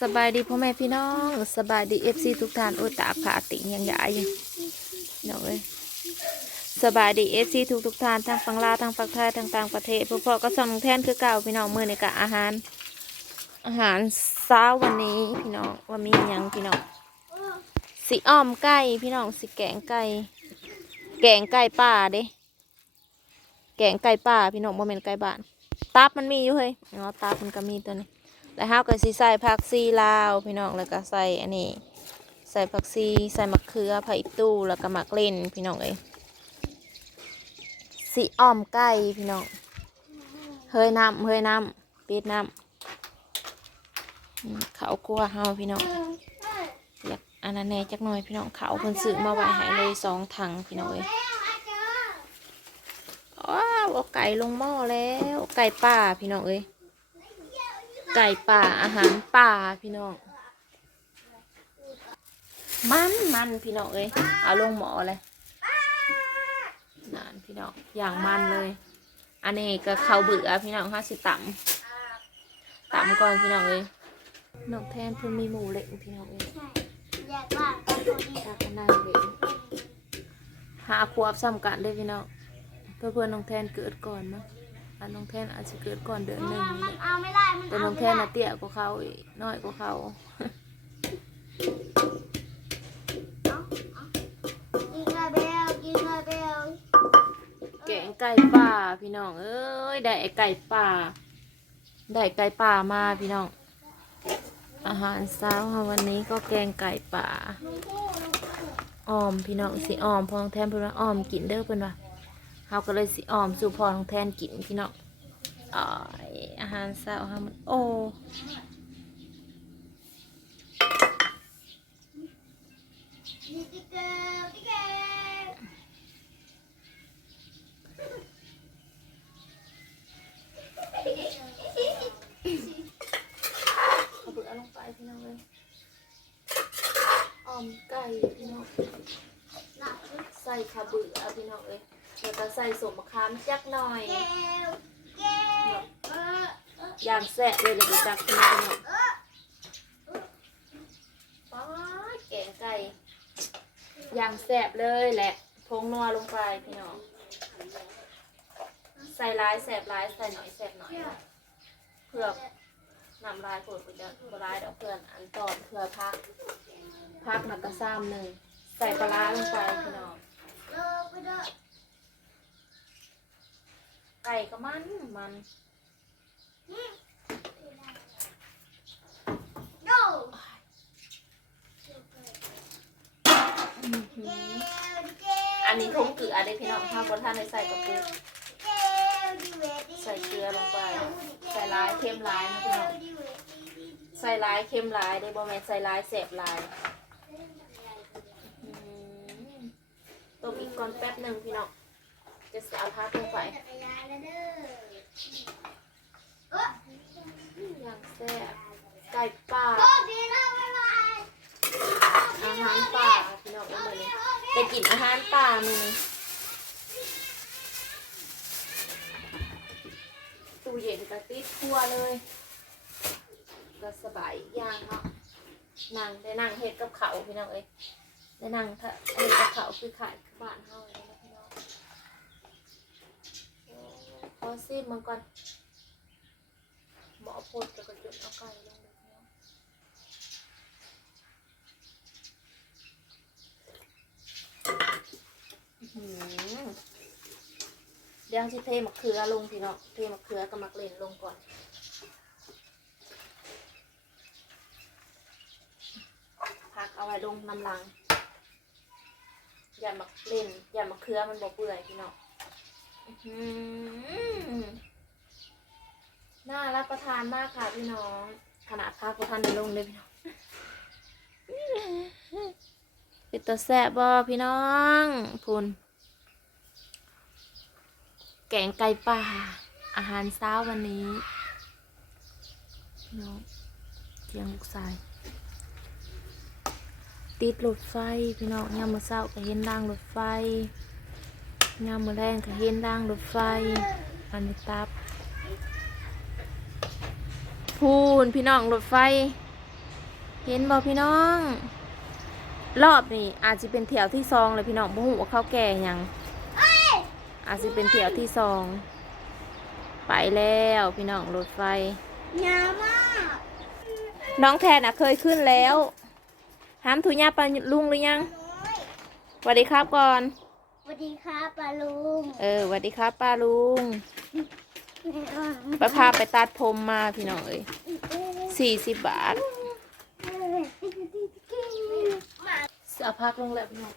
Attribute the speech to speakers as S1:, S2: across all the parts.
S1: สบายดีพ่อแม่พี่น้องสบายดีเอฟซีทุกท่านโอตาขาติยังใหญ่อยู่น้องเอ้ยสบายดีเอฟซีทุกทุกท่านทั้งฝั่งลาวทั้งฝั่งไทยทั้งต่างประเทศพวกพ่อก็ส่องแทนคือเก่าพี่น้องมื้อนี้ก็อาหาร อาหารเช้าวันนี้พี่น้องว่ามีหยังพี่น้องสิอ้อมไก่พี่น้องสิแกงไก่แกงไก่ป่าเด้แกงไก่ป่าพี่น้องบ่แม่นไก่บ้านตับมันมีอยู่เฮ้ยเนาะตับมันก็มีตัวนี้ แล้วเฮาก็สิใส่ผักซีลาวพี่น้องแล้วก็ใส่อันนี้ ใส่ผักซีใส่มะเขือผักอีตู้แล้วก็มักเล่นพี่น้องเอ้ยสิอ้อมไก่พี่น้องเฮยน้ำเฮยน้ำปิดน้ำเขากลัวเฮาพี่น้องอยากอันนั้นแน่จักหน่อยพี่น้องเขาเพิ่นซื้อมาไว้ให้เลยสองถังพี่น้องเอ้ยว้าวเอาไก่ลงหม้อแล้ว ไก่ป่าพี่น้องเอ้ย ไก่ป่าอาหารป่าพี่น้อง มันมันพี่น้องเอ้ยเอาลงหมอเลยนานพี่น้องอย่างมันเลย อันนี้ก็ข้าวเบื่อพี่น้องห้าสิต่ำต่ำก่อนพี่น้องเอ้ยน้องแทนเพิ่นมีหมูเล็กพี่น้องเอ้ย
S2: อยากว่าตอนนี้
S1: ตากันนั่งเล็กหาควบซ้ำกันได้พี่น้องเพื่อเพื่อนน้องแทนเกิดก่อนเนาะ อันน้องแทนอาจจะเกิดก่อนเดือนหนึ่งนี่
S2: มั
S1: แห
S2: น
S1: ละ
S2: เอาไม่ได้ มัน
S1: แต่
S2: เอา
S1: น้อง
S2: ไม่
S1: แท
S2: ได้
S1: นน่ะเตี้ยกว่าเขาอีกน้อยกว่าเขา
S2: กินกระเบลกินกระเบล
S1: แกงไก่ป่าพี่น้อง เอ้ยได้ไอ้ไก่ป่าได้ไก่ป่ามาพี่น้อง อาหารเช้าค่ะวันนี้ก็แกงไก่ป่าออมพี่น้องสิออมพอน้องแทนเพิ่นว่าออมกินเด้อเพิ่นว่า เฮาก็เลยสิออมสู่พอของแทนกินพี่น้องอายอาหารเช้าค่ะมันโอ้
S2: นี่ติ๊กเกอร์ติ๊กเกอร์
S1: เอาเบื่อลงไปพี่น้องเลยออมไก่พี่น้อง
S2: หนัก
S1: ใส่ขาเบื่อพี่น้องเอ้ยแล้ว ก็ใส่สมมะขามจักหน่อย
S2: อ
S1: ย่างแซ่บเลยเลยจักพี่น้องพี่น้อง
S2: เออ
S1: ป๊าดแกงไก่อย่างแซ่บเลยแหละพงนัวลงไปพี่น้องใส่ร้ายแซ่บร้ายใส่หน่อยแซ่บหน่อยเพื่อน้ำลายปวดปวดจะบร้ายเดี๋ยวเพื่อนอันตอนเพื่อพัก พักหนักกระซ้ำหนึ่งใส่ปลาลงไปพี่น้อง
S2: เออ ไปเด้อ
S1: ไก่ก็มันมัน
S2: โย
S1: อื้อหื
S2: เก
S1: อ
S2: ลเกล
S1: อันนี้ทงเกลือเด้พี่น้องถ้าบนท่านได้ใส่กระปุก
S2: เกลดีเวดี
S1: ใส่เกลือลงไป ใส่ร้ายเค็มร้ายนะพี่น้อง
S2: ดีเวดี
S1: ใส่ร้ายเค็มร้ายได้บ่แม่นใส่ร้ายแสบร้ายอืมต้มอีกก่อนแป๊บหนึ่งพี่น้อง จะส่เอาพักลงไป
S2: จักรยานแล้วเอ
S1: ย่างแซ่บไก่ป่าอาหารป่าพี่น้องเอามาเลยไปกินอาหารป่ามีตู้เย็นก็ติดครัวเลยก็สบายอย่างเนาะนั่งได้นั่งเฮ็ดกับเขาพี่น้องเอ้ยได้นั่งเฮ็ดกับเขาคือขายบ้านเฮาเลยนะพี่น้องโอ้ข อซีมันก่อนหมอพูดจะกระจุดเอาไก่ลงเลยพี่น้องอื้อหือเดี๋ยวสิเทมะเขือลงพี่น้องเทมะเขือกับมะเกล่นลงก่อนพักเอาไว้ลงน้ำลังอย่ามาเล่นอย่ามาเคือมันบอกเปื่อยพี่น้อง น่ารับประทานมากค่ะพี่น้อง ขนาดพักประทานในลงเลยพี่น้องเป็นตัวแซ่บบ่พี่น้องพูนแกงไก่ป่า อาหารเช้าวันนี้น้องเที่ยงลูกชาย ติดรถไฟ พี่น้องยามมื้อเช้าก็เห็นรางรถไฟ ยามมื้อแรงก็เห็นรางรถไฟอันนี้ตับพูนพี่น้องรถไฟ เห็นบอกพี่น้อง รอบนี้อาจจะเป็นแถวที่ซองเลยพี่น้องบ่หูว่าเขาแก่หยังอาจจะเป็นแถวที่ซอง ไปแล้วพี่น้องรถไฟ
S2: หนาวมาก
S1: น้องแทนอะเคยขึ้นแล้วห้ามทุญาปลาลุงหรือยัง
S2: น้อย
S1: สวัสดีครับก่อน
S2: ส วัสดีครับปลาลุง
S1: เออสวัสดีครับป้าลุงไปพาไปตัดผมมาพี่น้องเอ้ยสี่สิบบาทเอาพักลงแล้วพี่น้อง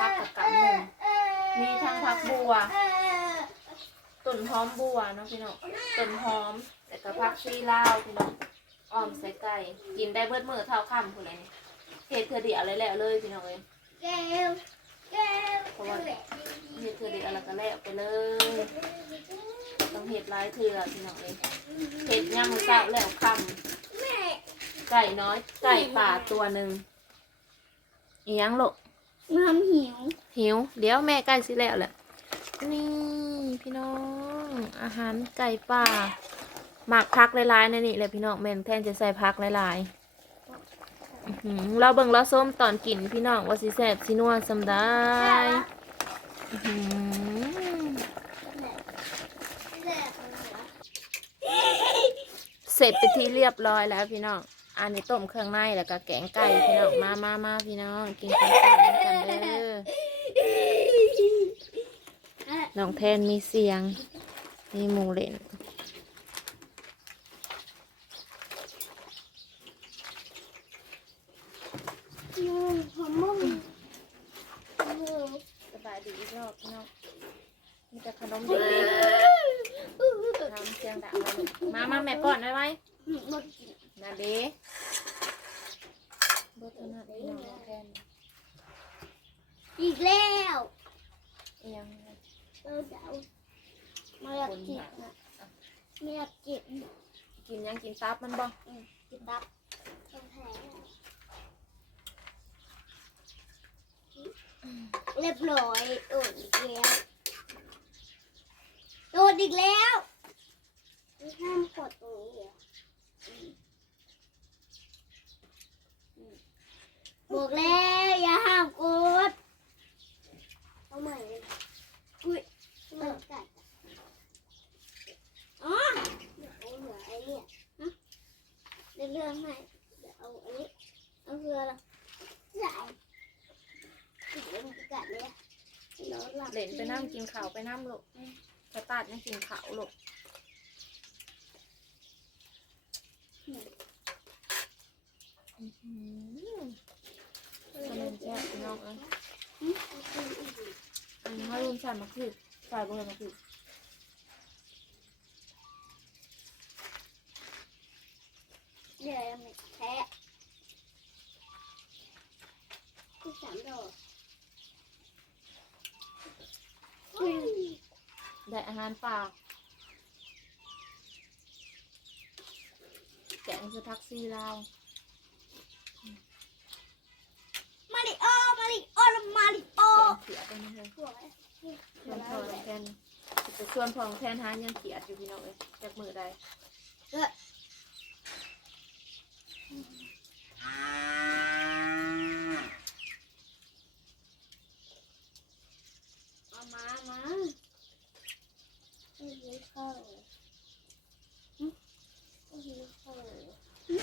S1: พักกับกำหนึ่งมีทั้งผักบัวต้นหอมบัวเนาะพี่น้องต้นหอมแต่ก็ผักซีลาวพี่น้องอ้อมใส่ไก่กินได้เบิดมือเท่าค่ำคุณเลยเฮ็ดเธอเดียวเลยแล้วเลยพี่น้องเอ้ย
S2: แก้วแก้ว
S1: เพราะว่าเฮ็ดเธอเดียวแล้วก็แล้วไปเลยต้องเฮ็ดหลายเทื่อพี่น้องเอ้ยเฮ็ดย่ำมือเช้าแล้วค่
S2: แม่ำ
S1: ไก่น้อยไก่ป่าตัวหนึ่งอีหยังลูก
S2: น้ำหิว
S1: หิว เดี๋ยวแม่ใกล้สิแล้วแหละนี่พี่น้อง อาหารไก่ป่าหมักพักหลายๆในนี่แหละพี่น้องแม่นแทนจะใส่พักหลายๆอื้อหือ เราเบิ่งเราส้มตอนกินพี่น้องว่าสิแซ่บสินัวสำได้เสร็จไปที่เรียบร้อยแล้วพี่น้อง อันนี้ต้มเครื่องในแล้วก็แกงไก่พี่น้อง มามามาพี่น้อง กินกันกันเด้อน้องแทนมีเสียง มีหมูเล่น
S2: หอมมุ่ง
S1: สบายดีอีกรอบพี่น้องมีแต่ขนมเด็กๆทำเสียงดังมาลูกมามาแม่ป้อนได้ไหม
S2: หมดกิน
S1: นาเด้เบอร์โทรนัดพี่น้องน้องแทน
S2: อีกแล้ว
S1: เอียง
S2: เออเดาไม่อยากกินนะไม่อยากกิน
S1: กินยังกินซับมันบ่
S2: อืมกินตับต้องแพ้เรียบร้อยโดดอีกแล้วโดดอีกแล้วไม่ห้ามกดตรงนี้เหรออืมอื บอกแล้วอย่าห้ามกดเอาใหม่เลยอุ้ยมันกัดอะอ๋อเดี๋ยวเอาหัวไอ้เนี่ยฮะเดี๋ยวเรื่องให้เดี๋ยวเอาอันนี้เอาเรือละใส่ติดเล่นกัดเลยอะแล้วหลับ
S1: เล่นไปน้ำกินข้าวไปน้ำลูกสตาร์ทยังกินข้าวลูกอื้อหือขนม แซ่บพี่น้องเอ้ย
S2: อัน
S1: นี้ให้ลุงใส่มะขือใส่บ่เลยมะขือ
S2: เดี๋ยวยังไม่แพ้ที่สามดอกอุ้ย
S1: ได้อาหารป่าแกงคือทักซี่ลาว
S2: มาริโอ มาริโอแล้ว มาริโอ
S1: แกงเขียดไปนี่เลย
S2: สวย
S1: ชวนพอของแทนจะชวนพอของแทนหายังเขียดอยู่พี่น้องเอ้ยจากมือใด
S2: เอ้ยเอามามาไม่มีข้าวหึไม่มีข้าวหึ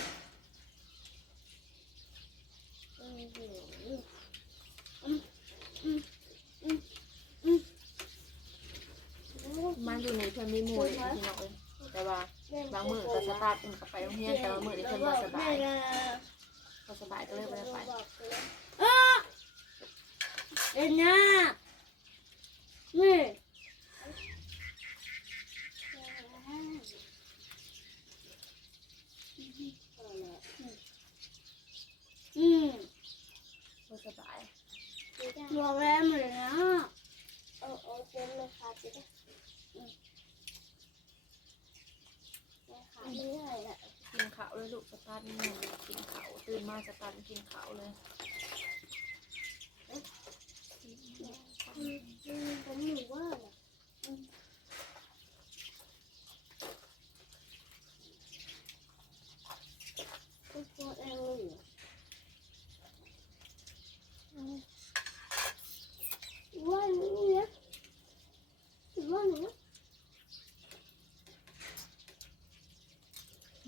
S2: ไม่มีอืมอืมอืมอืม
S1: มันอยู่ในเพิ่นมีหมูเลยพี่น้องเอ้ยแต่ว่าบางมือก็สตาร์ทเพิ่นก็ไปโรงเรียนแต่ว่ามือนี้เพิ่นบ่สบายบ่สบายก็เลยบ่ได้ไป
S2: เออเอ็นน่านี่อืม
S1: บ่สบาย
S2: บอกแล้วเหมือนนะเออเออเจนเลยค่ะจิ๊ดอืมเลยค่ะ ไม่ได้ละ
S1: กินขาวเลยลูกสตาร์ทนี่กินขาวตื่นมาสตาร์ทกินขาวเลย
S2: อืมอืมผมหนูว่าแหละอืมก็พอแล้ว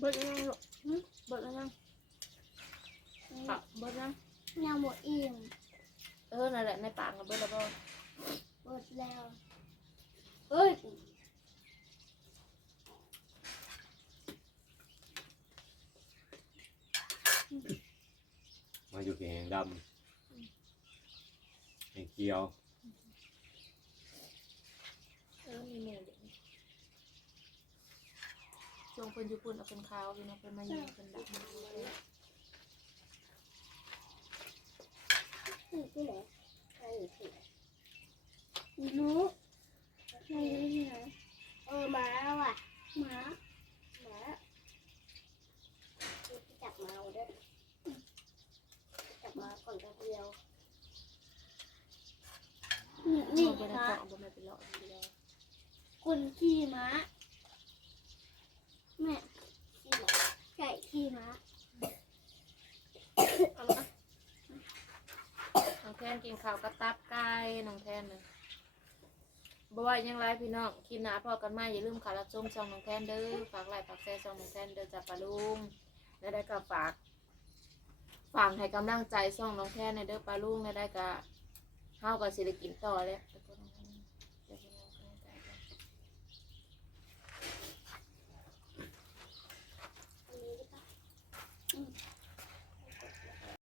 S1: เบิดแล้วยังปะเบิดยัง
S2: ยังหมดอิ่ม
S1: เออนั่นแหละในปากกับเบิดแล้วบ่
S2: หมดแล้วเฮ้ย
S3: มาอยู่ที่แห่งดำแห่งเขียว
S1: เออมีแม่เด็กจงเพิ่นอยู่ปุ่นเอาเป็นขาวพี่น้องเพิ่นมาอยู่เป็นดำ
S2: นี่ที่ไหนใครอยู่ที่ไหนไม่รู้ใครอยู่ที่ไหนเออหมาว่ะหมาหมาจับมาเอาด้วยจับมาก่อนแป๊บเดียวนี่
S1: นี่
S2: นี่
S1: บ่ได้
S2: ม้า
S1: เกาะบ่แม่นเป็นเลาะอยู่แล้ว
S2: คุณขี่ม้าแม่ขี่ม้าไก่ขี่ม้า
S1: เอาละน้อง แทนกินข้าวกระตับไก่น้องแทนนะบ่ว่ายังไรพี่น้องคลิปหนาพอกันมาอย่าลืมข่าวรับชมช่องน้องแทนเด้อฝากไลค์ฝากแชร์ช่องน้องแทนเด้อจับปะลุงและได้ก็ฝากฝากให้กำลังใจช่องน้องแทนในเด้อปะลุงและได้ก็เฮาก็สิได้กินต่อแล้วแต่ก็น้องแทนเดี๋ย